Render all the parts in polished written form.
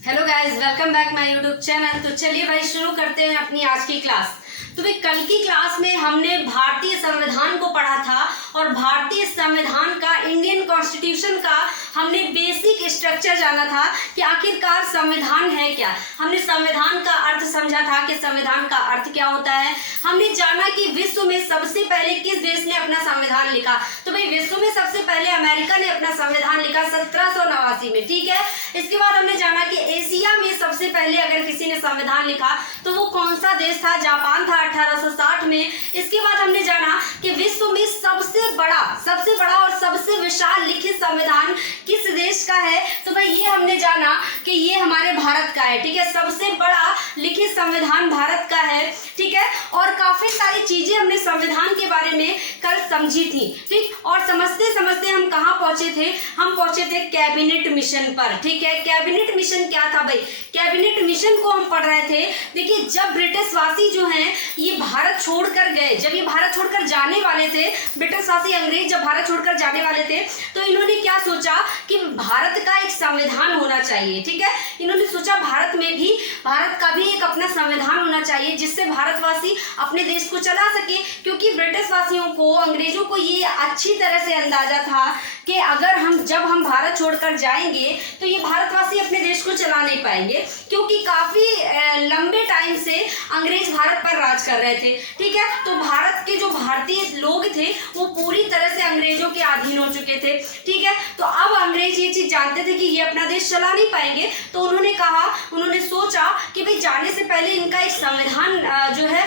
Hello guys, welcome back my YouTube channel. तो चलिए भाई शुरू करते हैं अपनी आज की क्लास। तो भाई कल की क्लास में हमने भारतीय संविधान को पढ़ा था और भारतीय संविधान का, इंडियन कॉन्स्टिट्यूशन का हमने बेसिक स्ट्रक्चर जाना था कि आखिरकार संविधान है क्या। हमने संविधान का अर्थ समझा था कि संविधान का अर्थ क्या होता है। हमने जाना कि विश्व में सबसे पहले किस देश ने अपना संविधान लिखा। तो भाई विश्व में सबसे पहले अमेरिका ने अपना संविधान लिखा 1789 में, ठीक है। इसके बाद हमने जाना कि एशिया में सबसे पहले अगर किसी ने संविधान लिखा तो वो कौन सा देश था, जापान था 1860 में। इसके बाद हमने जाना कि विश्व में सबसे बड़ा और सबसे विशाल लिखित संविधान किस देश का है। तो भाई ये हमने जाना कि ये हमारे भारत का है, ठीक है। सबसे बड़ा लिखित संविधान भारत का है, ठीक है। और काफी सारी चीजें हमने संविधान के बारे में कल समझी थी, ठीक। और समझते समझते हम कहाँ पहुंचे थे, हम पहुंचे थे कैबिनेट मिशन पर, ठीक है। कैबिनेट मिशन क्या था भाई, कैबिनेट मिशन को हम पढ़ रहे थे। देखिए जब ब्रिटिशवासी जो हैं ये भारत छोड़कर गए, जब ये भारत छोड़कर जाने वाले थे, ब्रिटिशवासी अंग्रेज जब भारत छोड़कर जाने वाले थे तो इन्होंने क्या सोचा कि भारत का एक संविधान होना चाहिए, ठीक है। इन्होंने सोचा भारत का भी एक अपना संविधान होना चाहिए जिससे भारतवासी अपने देश को चला सके। क्योंकि ब्रिटिशवासियों को, अंग्रेजों को ये अच्छी तरह से अंदाजा था कि अगर जब हम भारत छोड़कर जाएंगे तो ये भारतवासी अपने देश को चला नहीं पाएंगे, क्योंकि काफी लंबे टाइम से अंग्रेज भारत पर राज कर रहे थे, ठीक है। तो भारत के जो भारतीय लोग थे वो पूरी तरह से अंग्रेजों के अधीन हो चुके थे, ठीक है। तो अब अंग्रेज ये चीज जानते थे कि ये अपना देश चला नहीं पाएंगे, तो उन्होंने सोचा कि भाई जाने से पहले इनका एक संविधान जो है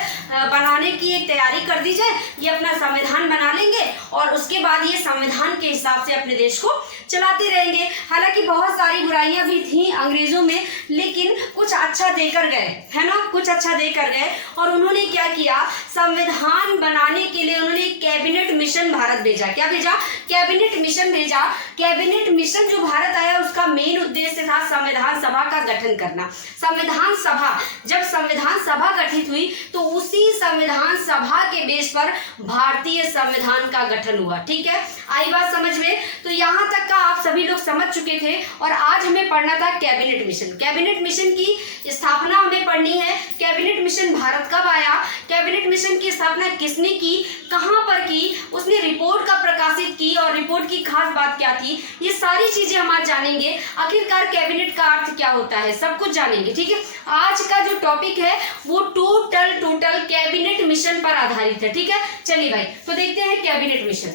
बनाने की एक तैयारी कर दी जाए। ये अपना संविधान बना लेंगे और उसके बाद ये संविधान के हिसाब से अपने देश को चलाते रहेंगे। हालांकि बहुत सारी बुराइयां भी थी अंग्रेजों में, लेकिन कुछ अच्छा देकर गए, है ना, कुछ अच्छा देकर गए। और उन्होंने क्या किया, संविधान बनाने के लिए उन्होंने कैबिनेट मिशन भारत भेजा। क्या भेजा, कैबिनेट मिशन भेजा। कैबिनेट मिशन जो भारत आया उसका मेन उद्देश्य था संविधान सभा का गठन करना। संविधान सभा, जब संविधान सभा गठित हुई तो उसी संविधान सभा के बेस पर भारतीय संविधान का गठन हुआ, ठीक है। आई बात समझ में। तो यहाँ तक का आप सभी लोग समझ चुके थे और आज हमें पढ़ना था कैबिनेट मिशन। कैबिनेट मिशन की स्थापना हमें पढ़नी है। कैबिनेट मिशन भारत कब आया, कैबिनेट मिशन की स्थापना किसने की, कहां पर की, उसने रिपोर्ट कब प्रकाशित की और रिपोर्ट की खास बात क्या थी, ये सारी चीजें हम आज जानेंगे। आखिरकार कैबिनेट का अर्थ क्या होता है, सब कुछ जानेंगे, ठीक है। आज का जो टॉपिक है वो टोटल कैबिनेट मिशन पर आधारित है, ठीक है। चलिए भाई तो देखते हैं कैबिनेट मिशन।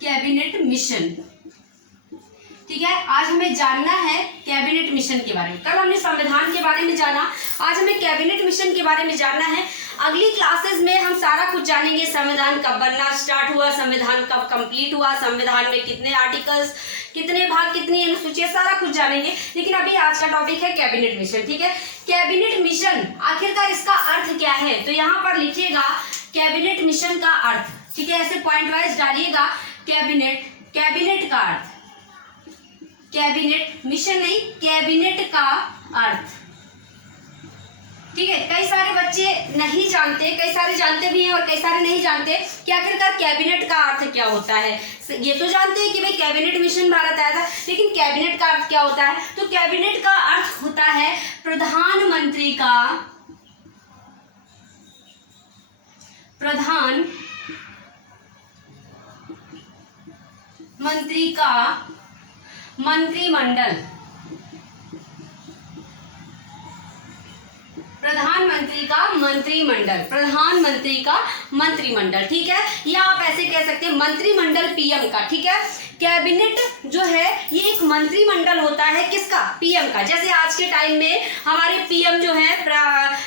कैबिनेट मिशन, ठीक है। आज हमें जानना है कैबिनेट मिशन के बारे में। कल हमने संविधान के बारे में जाना, आज हमें कैबिनेट मिशन के बारे में जानना है। अगली क्लासेस में हम सारा कुछ जानेंगे, संविधान कब बनना स्टार्ट हुआ, संविधान कब कंप्लीट हुआ, संविधान में कितने आर्टिकल्स, कितने भाग, कितनी अनुसूचियां, सारा कुछ जानेंगे। लेकिन अभी आज का टॉपिक है कैबिनेट मिशन, ठीक है। कैबिनेट मिशन आखिरकार इसका अर्थ क्या है, तो यहाँ पर लिखिएगा कैबिनेट मिशन का अर्थ, ठीक है। ऐसे पॉइंट वाइज डालिएगा कैबिनेट का अर्थ, कैबिनेट मिशन नहीं, कैबिनेट का अर्थ, ठीक है। कई सारे बच्चे नहीं जानते, कई सारे जानते भी हैं और कई सारे नहीं जानते कि आखिरकार कैबिनेट का अर्थ क्या होता है। ये तो जानते हैं कि भाई कैबिनेट मिशन भारत आया था, लेकिन कैबिनेट का अर्थ क्या होता है, तो कैबिनेट का अर्थ होता है प्रधानमंत्री का मंत्रिमंडल, प्रधानमंत्री का मंत्रिमंडल, ठीक है। या आप ऐसे कह सकते हैं मंत्रिमंडल पीएम का, ठीक है। कैबिनेट जो है ये एक मंत्रिमंडल होता है, किसका, पीएम का। जैसे आज के टाइम में हमारे पीएम जो है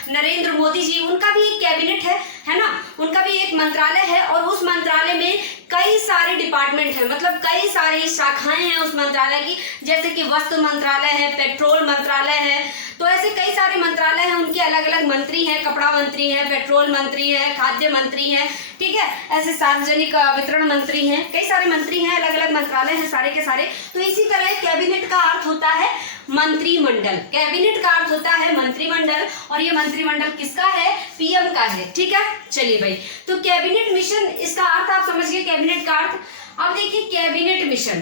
नरेंद्र मोदी जी, उनका भी एक कैबिनेट है ना, उनका भी एक मंत्रालय है और उस मंत्रालय में कई सारे डिपार्टमेंट हैं, मतलब कई सारी शाखाएं हैं उस मंत्रालय की। जैसे कि वस्त्र मंत्रालय है, पेट्रोल मंत्रालय है, तो ऐसे कई सारे मंत्रालय हैं, उनके अलग अलग मंत्री हैं, कपड़ा मंत्री हैं, पेट्रोल मंत्री हैं, खाद्य मंत्री हैं, ठीक है। ऐसे सार्वजनिक वितरण मंत्री हैं, कई सारे मंत्री हैं, अलग अलग मंत्रालय हैं सारे के सारे। तो इसी तरह कैबिनेट का अर्थ होता है मंत्रिमंडल। कैबिनेट का अर्थ होता है मंत्रिमंडल, और ये मंत्रिमंडल किसका है? पीएम का है। ठीक है, चलिए भाई, तो कैबिनेट मिशन, इसका अर्थ आप समझ गए कैबिनेट का अर्थ। अब देखिए कैबिनेट मिशन,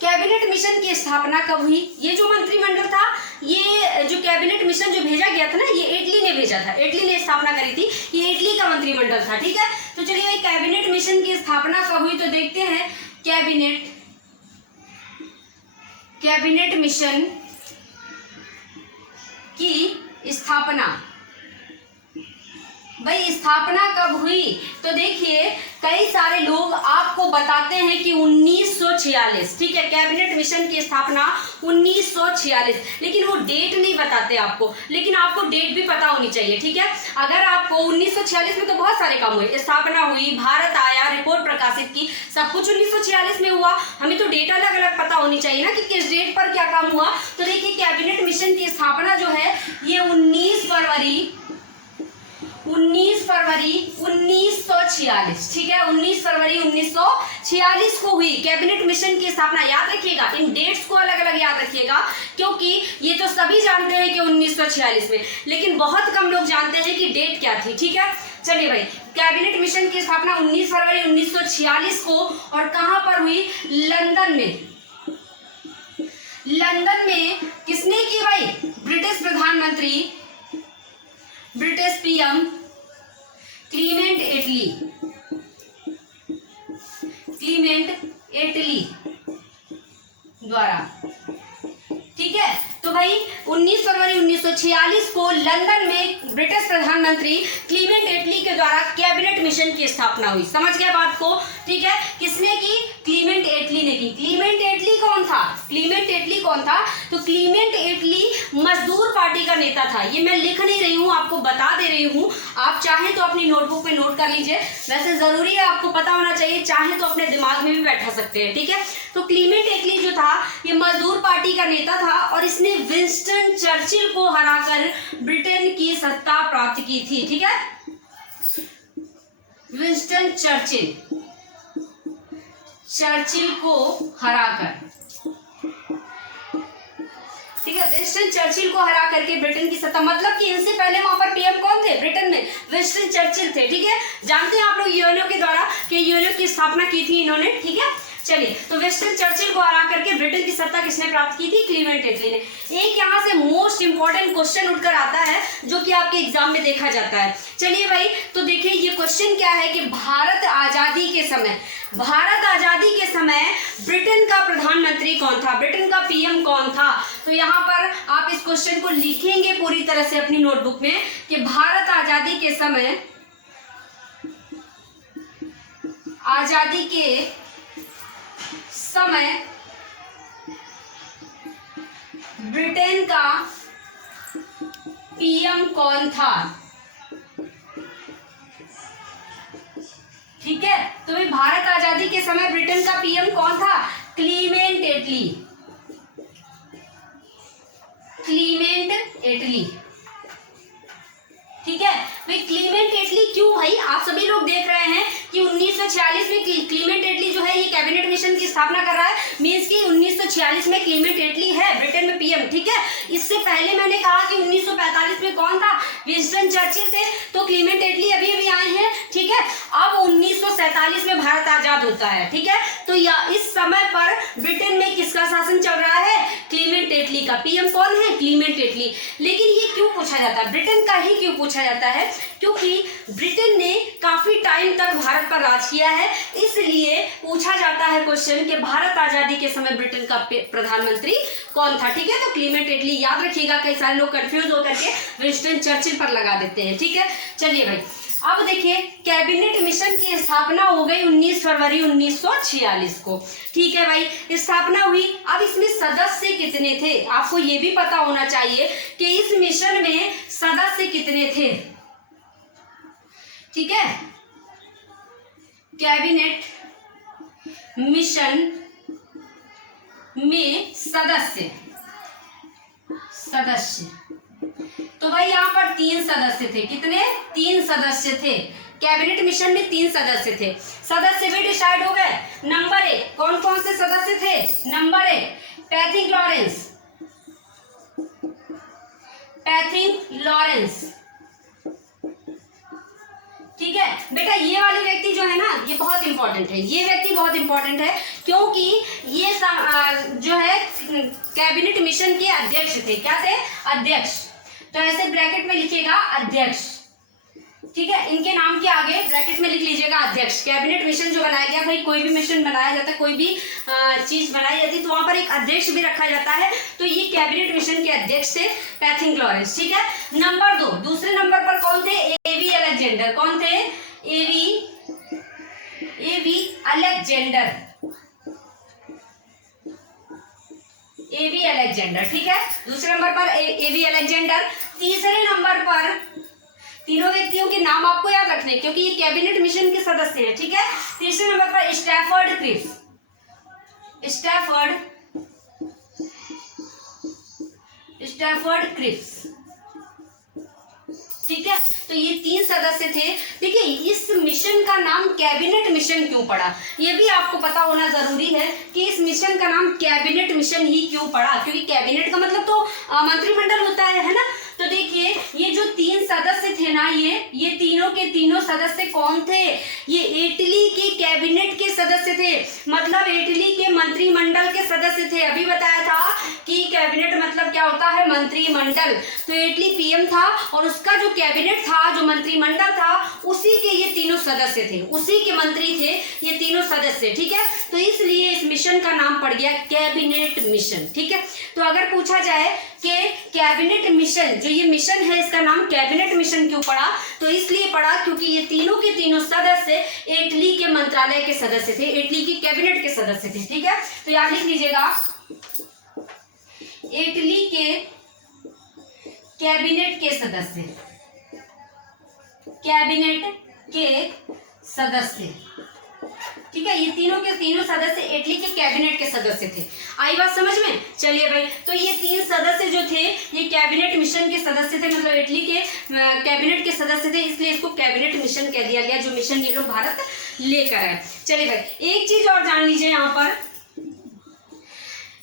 कैबिनेट मिशन की स्थापना कब हुई? ये जो मंत्रिमंडल था, ये जो कैबिनेट मिशन जो भेजा गया था ना, ये इटली ने भेजा था, इटली ने स्थापना करी थी, ये इटली का मंत्रिमंडल था। ठीक है, तो चलिए भाई कैबिनेट मिशन की स्थापना कब हुई तो देखते हैं। कैबिनेट मिशन की स्थापना, भाई स्थापना कब हुई तो देखिए कई सारे लोग आपको बताते हैं कि 1946। ठीक है, कैबिनेट मिशन की स्थापना 1946, लेकिन वो डेट नहीं बताते आपको, लेकिन आपको डेट भी पता होनी चाहिए। ठीक है, अगर आपको 1946 में तो बहुत सारे काम हुए, स्थापना हुई, भारत आया, रिपोर्ट प्रकाशित की, सब कुछ 1946 में हुआ। हमें तो डेट अलग अलग पता होनी चाहिए ना कि किस डेट पर क्या काम हुआ। तो देखिए कैबिनेट मिशन की स्थापना जो है ये 19 फरवरी 1946। ठीक है, 19 फरवरी 1946 को हुई कैबिनेट मिशन की स्थापना। याद रखिएगा, इन डेट्स को अलग अलग याद रखिएगा, क्योंकि ये तो सभी जानते हैं कि 1946 में, लेकिन बहुत कम लोग जानते हैं कि डेट क्या थी। ठीक है, चलिए भाई, कैबिनेट मिशन की स्थापना 19 फरवरी 1946 को, और कहां पर हुई? लंदन में। लंदन में किसने की भाई? ब्रिटिश प्रधानमंत्री, ब्रिटिश पीएम क्लीमेंट एटली द्वारा। ठीक है, तो भाई 19 फरवरी 1946 को लंदन में ब्रिटिश प्रधानमंत्री क्लीमेंट एटली के द्वारा कैबिनेट मिशन की स्थापना हुई। समझ गया बात को? ठीक है, किसने की? क्लीमेंट एटली ने की। क्लीमेंट एटली कौन था? क्लीमेंट एटली कौन था? तो क्लीमेंट एटली मजदूर पार्टी का नेता था। ये मैं लिख नहीं रही हूँ, आपको बता दे रही हूँ, आप चाहें तो अपनी नोटबुक पे नोट कर लीजिए। वैसे जरूरी है, आपको पता होना चाहिए, चाहे तो अपने दिमाग में भी बैठा सकते हैं। ठीक है, तो क्लीमेंट एटली जो था ये मजदूर पार्टी का नेता था, और इसने विंस्टन चर्चिल को हराकर ब्रिटेन की सत्ता प्राप्त की थी। ठीक है, विंस्टन चर्चिल को हराकर, ठीक है, विंस्टन चर्चिल को हरा करके ब्रिटेन की सत्ता, मतलब कि इनसे पहले वहां पर पीएम कौन थे ब्रिटेन में? विंस्टन चर्चिल थे। ठीक है, जानते हैं आप लोग यूएनओ के द्वारा कि यूएनओ की स्थापना की थी इन्होंने। ठीक है, चलिए, तो विंस्टन चर्चिल को हरा करके ब्रिटेन की सत्ता किसने प्राप्त की थी? क्लीमेंट एटली ने। एक यहाँ से मोस्ट इंपॉर्टेंट क्वेश्चन उठकर आता है जो कि आपके एग्जाम में देखा जाता है। चलिए भाई, तो देखिए ये क्वेश्चन क्या है कि भारत आजादी के समय ब्रिटेन का प्रधानमंत्री कौन था? ब्रिटेन का पीएम कौन था? तो यहाँ पर आप इस क्वेश्चन को लिखेंगे पूरी तरह से अपनी नोटबुक में कि भारत आजादी के समय ब्रिटेन का पीएम कौन था? ठीक है, तो भाई भारत आजादी के समय ब्रिटेन का पीएम कौन था? क्लीमेंट एटली। ठीक है भाई, क्लीमेंट एटली क्यों? भाई आप सभी लोग देख रहे हैं कि 1946 में क्लीमेंट एटली जो है ये कैबिनेट मिशन की स्थापना कर रहा है, मींस कि 1946 में क्लीमेंट एटली है ब्रिटेन में पीएम। ठीक है, इससे पहले मैंने कहा कि 1945 में कौन था? विंस्टन चर्चिल थे, तो क्लीमेंट एटली अभी अभी आए हैं। ठीक है, अब 1947 में भारत आजाद होता है। ठीक है, तो इस समय पर ब्रिटेन में किसका शासन चल रहा है? क्लीमेंट एटली का। पीएम कौन है? क्लीमेंट एटली। लेकिन ये क्यों पूछा जाता है? ब्रिटेन का ही क्यों पूछा जाता है? क्योंकि ब्रिटेन ने काफी टाइम तक भारत पर राज किया है, इसलिए पूछा जाता है क्वेश्चन कि भारत आजादी के समय ब्रिटेन का प्रधानमंत्री कौन था। ठीक है, तो क्लीमेंट एटली याद रखिएगा। कई सारे लोग कंफ्यूज होकर के विंस्टन चर्चिल पर लगा देते हैं। ठीक है, चलिए भाई, अब देखिए कैबिनेट मिशन की स्थापना हो गई 19 फरवरी 1946 को। ठीक है भाई, स्थापना हुई। अब इसमें सदस्य कितने थे? आपको ये भी पता होना चाहिए कि इस मिशन में सदस्य कितने थे। ठीक है, कैबिनेट मिशन में सदस्य तो भाई यहाँ पर 3 सदस्य थे। कितने? 3 सदस्य थे। कैबिनेट मिशन में 3 सदस्य थे। सदस्य भी डिसाइड हो गए। नंबर 1 कौन कौन से सदस्य थे? Number 1 Pethick Lawrence, Pethick Lawrence. ठीक है बेटा, ये वाले व्यक्ति जो है ना, ये बहुत इंपॉर्टेंट है, ये व्यक्ति बहुत इंपॉर्टेंट है, क्योंकि ये जो है कैबिनेट मिशन के अध्यक्ष थे। क्या थे? अध्यक्ष। तो ऐसे ब्रैकेट में लिखिएगा अध्यक्ष। ठीक है, इनके नाम के आगे ब्रैकेट में लिख लीजिएगा अध्यक्ष। कैबिनेट मिशन जो बनाया गया, भाई कोई भी मिशन बनाया जाता है, कोई भी चीज बनाई जाती है, तो वहां पर एक अध्यक्ष भी रखा जाता है। तो ये कैबिनेट मिशन के अध्यक्ष थे पैथिक लॉरेंस। ठीक है, नंबर 2, दूसरे नंबर पर कौन थे? एवी अलेक्जेंडर। कौन थे? एवी अलेक्जेंडर, एवी अलेक्जेंडर। ठीक है, दूसरे नंबर पर एवी अलेक्जेंडर। तीसरे नंबर पर, तीनों व्यक्तियों के नाम आपको याद रखने, क्योंकि ये कैबिनेट मिशन के सदस्य हैं। ठीक है, तीसरे नंबर पर स्टैफर्ड क्रिप्स, स्टैफर्ड क्रिप्स। ठीक है, तो ये 3 सदस्य थे। देखिए, इस मिशन का नाम कैबिनेट मिशन क्यों पड़ा, ये भी आपको पता होना जरूरी है कि इस मिशन का नाम कैबिनेट मिशन ही क्यों पड़ा, क्योंकि कैबिनेट का मतलब तो मंत्रिमंडल होता है ना। तो देखिए, ये जो 3 सदस्य थे ना, ये तीनों के तीनों सदस्य कौन थे? ये इटली के कैबिनेट के सदस्य थे, मतलब इटली के मंत्रिमंडल के सदस्य थे। अभी बताया था कि कैबिनेट मतलब क्या होता है? मंत्रिमंडल। तो इटली पीएम था और उसका जो कैबिनेट था, जो मंत्रिमंडल था, उसी के ये तीनों सदस्य थे, उसी के मंत्री थे ये तीनों सदस्य। ठीक है, तो इसलिए इस मिशन का नाम पड़ गया कैबिनेट मिशन। ठीक है, तो अगर पूछा जाए कि कैबिनेट मिशन, जो ये मिशन है, इसका नाम कैबिनेट मिशन क्यों पड़ा, तो इसलिए पड़ा क्योंकि ये तीनों के तीनों सदस्य इटली के मंत्रालय के सदस्य थे, इटली के कैबिनेट के सदस्य थे। ठीक है, तो याद लिख लीजिएगा, इटली के कैबिनेट के सदस्य, कैबिनेट के सदस्य। ठीक है, ये तीनों के तीनों सदस्य इटली के कैबिनेट के सदस्य थे। आई बात समझ में? चलिए भाई, तो ये 3 सदस्य जो थे, ये कैबिनेट मिशन के सदस्य थे, मतलब इटली के कैबिनेट के सदस्य थे, इसलिए इसको कैबिनेट मिशन कह दिया गया, जो मिशन ये लोग भारत लेकर आए। चलिए भाई, एक चीज और जान लीजिए यहाँ पर,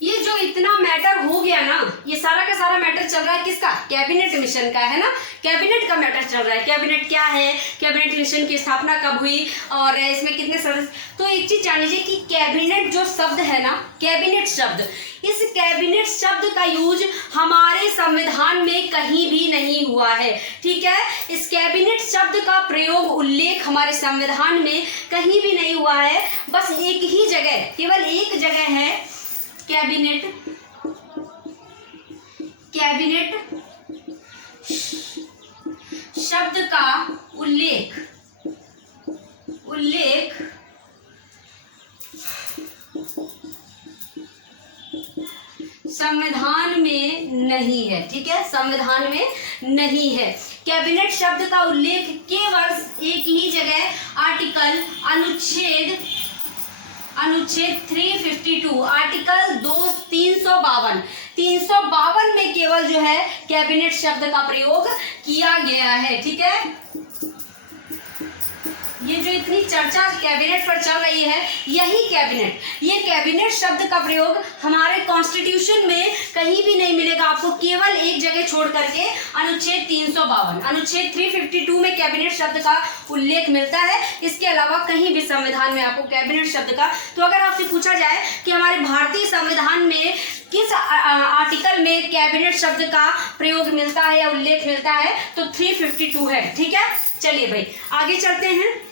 ये जो इतना मैटर हो गया ना, ये सारा का सारा मैटर चल रहा है किसका? कैबिनेट मिशन का, है ना। कैबिनेट का मैटर चल रहा है। कैबिनेट क्या है, कैबिनेट मिशन की स्थापना कब हुई और इसमें कितने सदस्य। तो एक चीज जान लीजिए कि कैबिनेट जो शब्द है ना, कैबिनेट शब्द, इस कैबिनेट शब्द का यूज हमारे संविधान में कहीं भी नहीं हुआ है। ठीक है, इस कैबिनेट शब्द का प्रयोग, उल्लेख हमारे संविधान में कहीं भी नहीं हुआ है। बस एक ही जगह, केवल एक जगह है, कैबिनेट, कैबिनेट शब्द का उल्लेख संविधान में नहीं है। ठीक है, संविधान में नहीं है। कैबिनेट शब्द का उल्लेख केवल एक ही जगह, आर्टिकल, अनुच्छेद 352, आर्टिकल 352 में केवल जो है कैबिनेट शब्द का प्रयोग किया गया है। ठीक है, ये जो इतनी चर्चा कैबिनेट पर चल रही है, यही कैबिनेट, ये कैबिनेट शब्द का प्रयोग हमारे कॉन्स्टिट्यूशन में कहीं भी नहीं मिलेगा आपको, केवल एक जगह छोड़ करके, अनुच्छेद 352, अनुच्छेद 352 में कैबिनेट शब्द का उल्लेख मिलता है। इसके अलावा कहीं भी संविधान में आपको कैबिनेट शब्द का, तो अगर आपसे पूछा जाए कि हमारे भारतीय संविधान में किस आर्टिकल में कैबिनेट शब्द का प्रयोग मिलता है या उल्लेख मिलता है, तो 352 है। ठीक है, चलिए भाई आगे चलते हैं।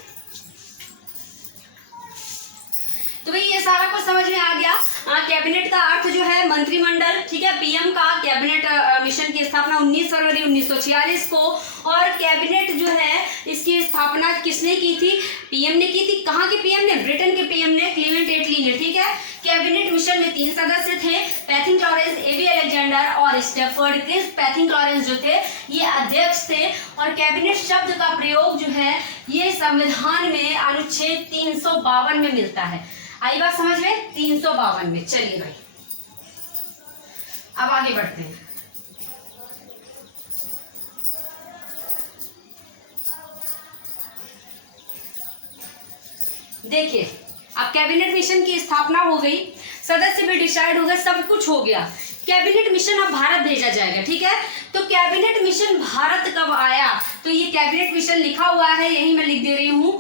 तो भाई ये सारा कुछ समझ में आ गया। कैबिनेट का अर्थ जो है मंत्रिमंडल। ठीक है, पीएम का कैबिनेट मिशन की स्थापना 19 फरवरी 1946 को, और कैबिनेट जो है इसकी स्थापना किसने की थी? पीएम ने की थी। कहाँ के पीएम ने? ब्रिटेन के पीएम ने, क्लीमेंट एटली ने। ठीक है, कैबिनेट मिशन में 3 सदस्य थे, पैथिक लॉरेंस, एवी अलेक्जेंडर और स्टैफर्ड क्रिप्स। पैथिक लॉरेंस जो थे ये अध्यक्ष थे, और कैबिनेट शब्द का प्रयोग जो है ये संविधान में अनुच्छेद 352 में मिलता है। आई बात समझ में? 352 में। चलिए भाई अब आगे बढ़ते हैं। देखिए, अब कैबिनेट मिशन की स्थापना हो गई, सदस्य भी डिसाइड हो गए, सब कुछ हो गया। कैबिनेट मिशन अब भारत भेजा जाएगा, ठीक है। तो कैबिनेट मिशन भारत कब आया, तो ये कैबिनेट मिशन लिखा हुआ है, यही मैं लिख दे रही हूं,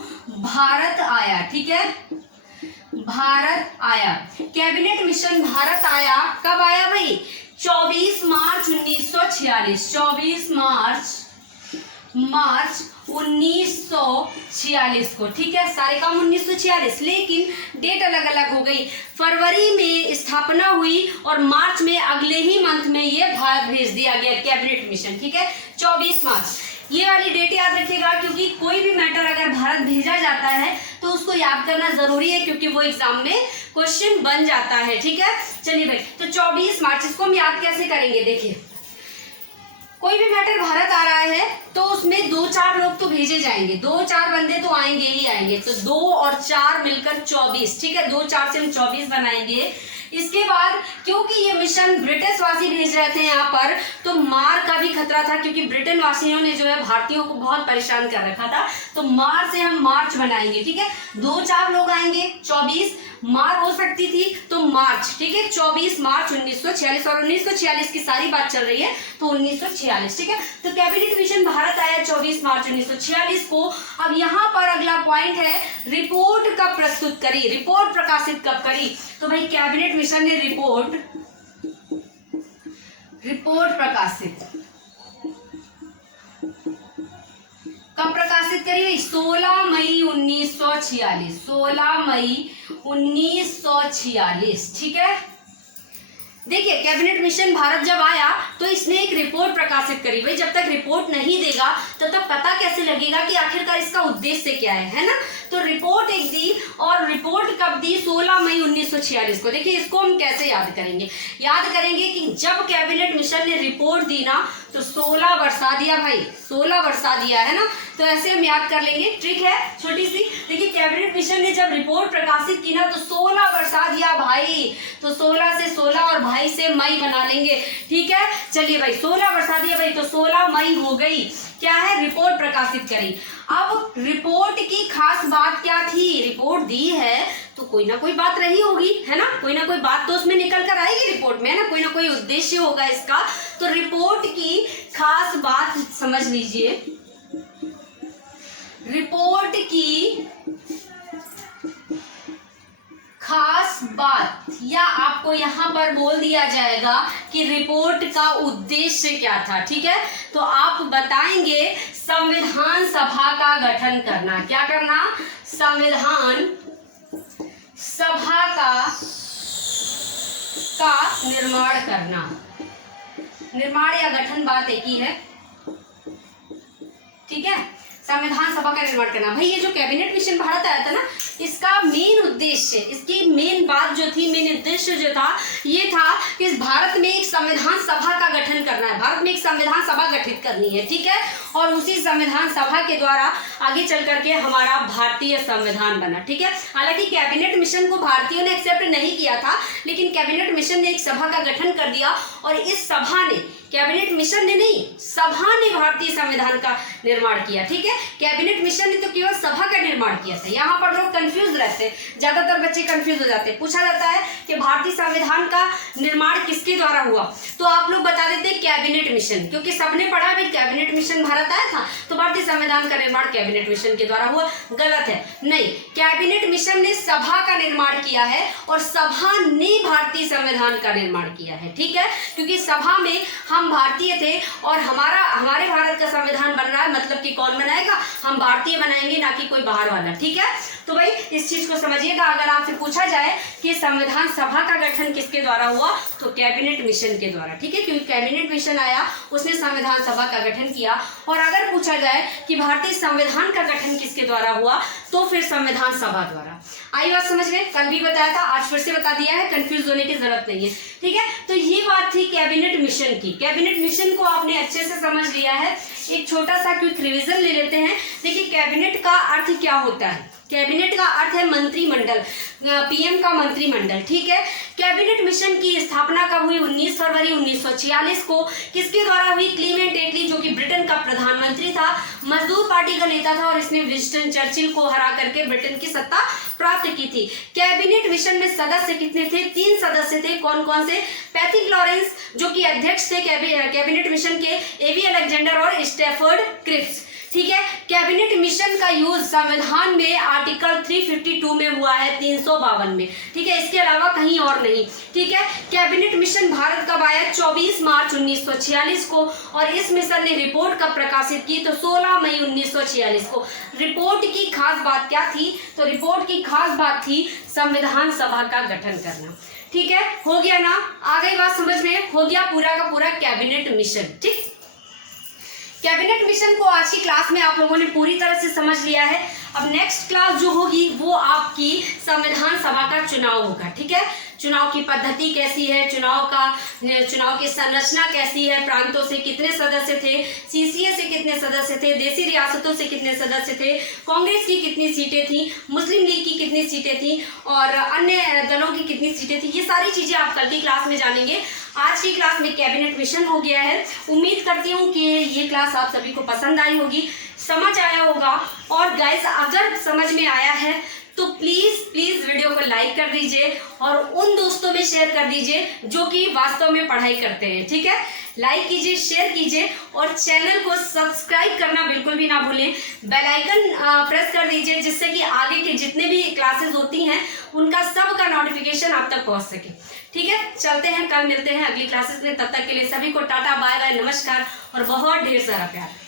भारत आया, ठीक है, भारत आया। कैबिनेट मिशन भारत आया, कब आया भाई, 24 मार्च 1946, 24 मार्च 1946 को, ठीक है। सारे काम 1946, लेकिन डेट अलग अलग हो गई। फरवरी में स्थापना हुई और मार्च में, अगले ही मंथ में ये भारत भेज दिया गया कैबिनेट मिशन, ठीक है, 24 मार्च। ये वाली डेट याद रखिएगा, क्योंकि कोई भी मैटर अगर भारत भेजा जाता है तो उसको याद करना जरूरी है, क्योंकि वो एग्जाम में क्वेश्चन बन जाता है, ठीक है। चलिए भाई, तो 24 मार्च, इसको हम याद कैसे करेंगे, देखिए कोई भी मैटर भारत आ रहा है तो उसमें 2-4 लोग तो भेजे जाएंगे, 2-4 बंदे तो आएंगे ही आएंगे, तो 2 और 4 मिलकर 24, ठीक है, 2-4 से हम 24 बनाएंगे। इसके बाद क्योंकि ये मिशन ब्रिटिश वासी भेज रहे थे यहाँ पर, तो मार का भी खतरा था, क्योंकि ब्रिटेन वासियों ने जो है भारतीयों को बहुत परेशान कर रखा था, तो मार से हम मार्च बनाएंगे, ठीक है। 2-4 लोग आएंगे, 24 मार हो सकती थी तो मार्च, ठीक है, 24 मार्च 1946, और 1946 की सारी बात चल रही है तो 1946, ठीक है। तो कैबिनेट मिशन भारत आया 24 मार्च 1946 को। अब यहाँ पर अगला पॉइंट है, रिपोर्ट कब प्रस्तुत करी, रिपोर्ट प्रकाशित कब करी, तो भाई कैबिनेट मिशन ने रिपोर्ट प्रकाशित कब प्रकाशित करी, 16 मई 1946, 16 मई 1946, ठीक है। देखिए कैबिनेट मिशन भारत जब आया तो इसने एक रिपोर्ट प्रकाशित करी। भाई जब तक रिपोर्ट नहीं देगा तो तब पता कैसे लगेगा कि आखिरकार इसका उद्देश्य क्या है ना। तो रिपोर्ट एक दी, और रिपोर्ट कब दी, 16 मई 1946 को। देखिए इसको हम कैसे याद करेंगे, याद करेंगे कि जब कैबिनेट मिशन ने रिपोर्ट दी ना तो 16 बरसा दिया भाई, 16 बरसा दिया है ना, तो ऐसे हम याद कर लेंगे। ट्रिक है छोटी सी, देखिए कैबिनेट मिशन ने जब रिपोर्ट प्रकाशित की ना तो 16 बरसा दिया भाई, तो 16 से 16 और भाई से मई बना लेंगे, ठीक है। चलिए भाई 16 बरसा दिया भाई, तो 16 मई हो गई, क्या है, रिपोर्ट प्रकाशित करी। अब रिपोर्ट की खास बात क्या थी, रिपोर्ट दी है तो कोई ना कोई बात रही होगी, है ना, कोई ना कोई बात तो उसमें निकल कर आएगी रिपोर्ट में, है ना, कोई ना कोई उद्देश्य होगा इसका। तो रिपोर्ट की खास बात समझ लीजिए, रिपोर्ट की खास बात, या आपको यहां पर बोल दिया जाएगा कि रिपोर्ट का उद्देश्य क्या था, ठीक है। तो आप बताएंगे संविधान सभा का गठन करना, क्या करना, संविधान सभा का निर्माण करना। निर्माण या गठन बात एक ही है, ठीक है, संविधान सभा का निर्माण करना। भाई ये जो कैबिनेट मिशन भारत आया था ना, इसका मेन उद्देश्य, इसकी मेन बात जो थी, मेन उद्देश्य जो था, ये था कि इस भारत में एक संविधान सभा का गठन करना है, भारत में एक संविधान सभा गठित करनी है, ठीक है। और उसी संविधान सभा के द्वारा आगे चल करके हमारा भारतीय संविधान बना, ठीक है। हालांकि कैबिनेट मिशन को भारतीयों ने एक्सेप्ट नहीं किया था, लेकिन कैबिनेट मिशन ने एक सभा का गठन कर दिया, और इस सभा ने, कैबिनेट मिशन ने नहीं, सभा ने भारतीय संविधान का निर्माण किया, ठीक है। कैबिनेट मिशन ने तो केवल सभा का निर्माण किया था। यहाँ पर लोग कंफ्यूज रहते हैं, ज्यादातर बच्चे कंफ्यूज हो जाते हैं। पूछा जाता है कि भारतीय संविधान का निर्माण किसके द्वारा हुआ, तो आप लोग बता देते हैं कैबिनेट मिशन, क्योंकि सबने पढ़ा भी कैबिनेट मिशन भारत आया था तो भारतीय संविधान का निर्माण कैबिनेट मिशन के द्वारा हुआ। गलत है, नहीं, कैबिनेट मिशन ने सभा का निर्माण किया है और सभा ने भारतीय संविधान का निर्माण किया है, ठीक है। क्योंकि सभा में हम भारतीय थे और हमारे भारत का संविधान बन रहा है, मतलब कि कौन बनाएगा, हम भारतीय बनाएंगे, ना कि कोई बाहर वाला, ठीक है। तो भाई इस चीज को समझिएगा, अगर आपसे पूछा जाए कि संविधान सभा का गठन किसके द्वारा हुआ, तो कैबिनेट मिशन के द्वारा, ठीक है, क्योंकि कैबिनेट मिशन आया, उसने संविधान सभा का गठन किया। और अगर पूछा जाए कि भारतीय संविधान का गठन किसके द्वारा हुआ, तो फिर संविधान सभा द्वारा। आई बात समझ गए, कल भी बताया था, आज फिर से बता दिया है, कंफ्यूज होने की जरूरत नहीं है, ठीक है। तो ये बात थी कैबिनेट मिशन की। कैबिनेट मिशन को आपने अच्छे से समझ लिया है। एक छोटा सा क्विक रिवीजन ले लेते हैं। देखिए कैबिनेट का अर्थ क्या होता है, कैबिनेट का अर्थ है मंत्रिमंडल, पीएम का मंत्रिमंडल, ठीक है। कैबिनेट मिशन की स्थापना कब हुई? 19 फरवरी 1946 को। किसके द्वारा हुई? क्लीमेंट एटली, जो कि ब्रिटेन का प्रधानमंत्री था, मजदूर पार्टी का नेता था और इसने विंस्टन चर्चिल को हरा करके ब्रिटेन की सत्ता प्राप्त की थी। कैबिनेट मिशन में सदस्य कितने थे? 3 सदस्य थे। कौन कौन से? पैथिक लॉरेंस, जो कि अध्यक्ष थे कैबिनेट मिशन के, एवी अलेक्जेंडर और स्टैफर्ड क्रिप्स, ठीक है। कैबिनेट मिशन का यूज संविधान में आर्टिकल 352 में हुआ है, 352 में, ठीक है, इसके अलावा कहीं और नहीं, ठीक है। कैबिनेट मिशन भारत कब आया? 24 मार्च 1946 को। और इस मिशन ने रिपोर्ट कब प्रकाशित की? तो 16 मई 1946 को। रिपोर्ट की खास बात क्या थी? तो रिपोर्ट की खास बात थी संविधान सभा का गठन करना, ठीक है। हो गया ना? आ गई बात समझ में? हो गया पूरा का पूरा कैबिनेट मिशन, ठीक। कैबिनेट मिशन को आज की क्लास में आप लोगों ने पूरी तरह से समझ लिया है। अब नेक्स्ट क्लास जो होगी वो आपकी संविधान सभा का चुनाव होगा, ठीक है। चुनाव की पद्धति कैसी है, चुनाव की संरचना कैसी है, प्रांतों से कितने सदस्य थे, सीसीए से कितने सदस्य थे, देशी रियासतों से कितने सदस्य थे, कांग्रेस की कितनी सीटें थी, मुस्लिम लीग की कितनी सीटें थी और अन्य दलों की कितनी सीटें थी, ये सारी चीजें आप कल की क्लास में जानेंगे। आज की क्लास में कैबिनेट मिशन हो गया है। उम्मीद करती हूँ कि ये क्लास आप सभी को पसंद आई होगी, समझ आया होगा। और गाइस, अगर समझ में आया है तो प्लीज वीडियो को लाइक कर दीजिए और उन दोस्तों में शेयर कर दीजिए जो कि वास्तव में पढ़ाई करते हैं, ठीक है। लाइक कीजिए, शेयर कीजिए और चैनल को सब्सक्राइब करना बिल्कुल भी ना भूलें। बेल आइकन प्रेस कर दीजिए जिससे कि आगे के जितने भी क्लासेस होती हैं उनका सबका नोटिफिकेशन आप तक पहुंच सके, ठीक है। चलते हैं, कल मिलते हैं अगली क्लासेस में। तब तक के लिए सभी को टाटा, बाय बाय, नमस्कार और बहुत ढेर सारा प्यार।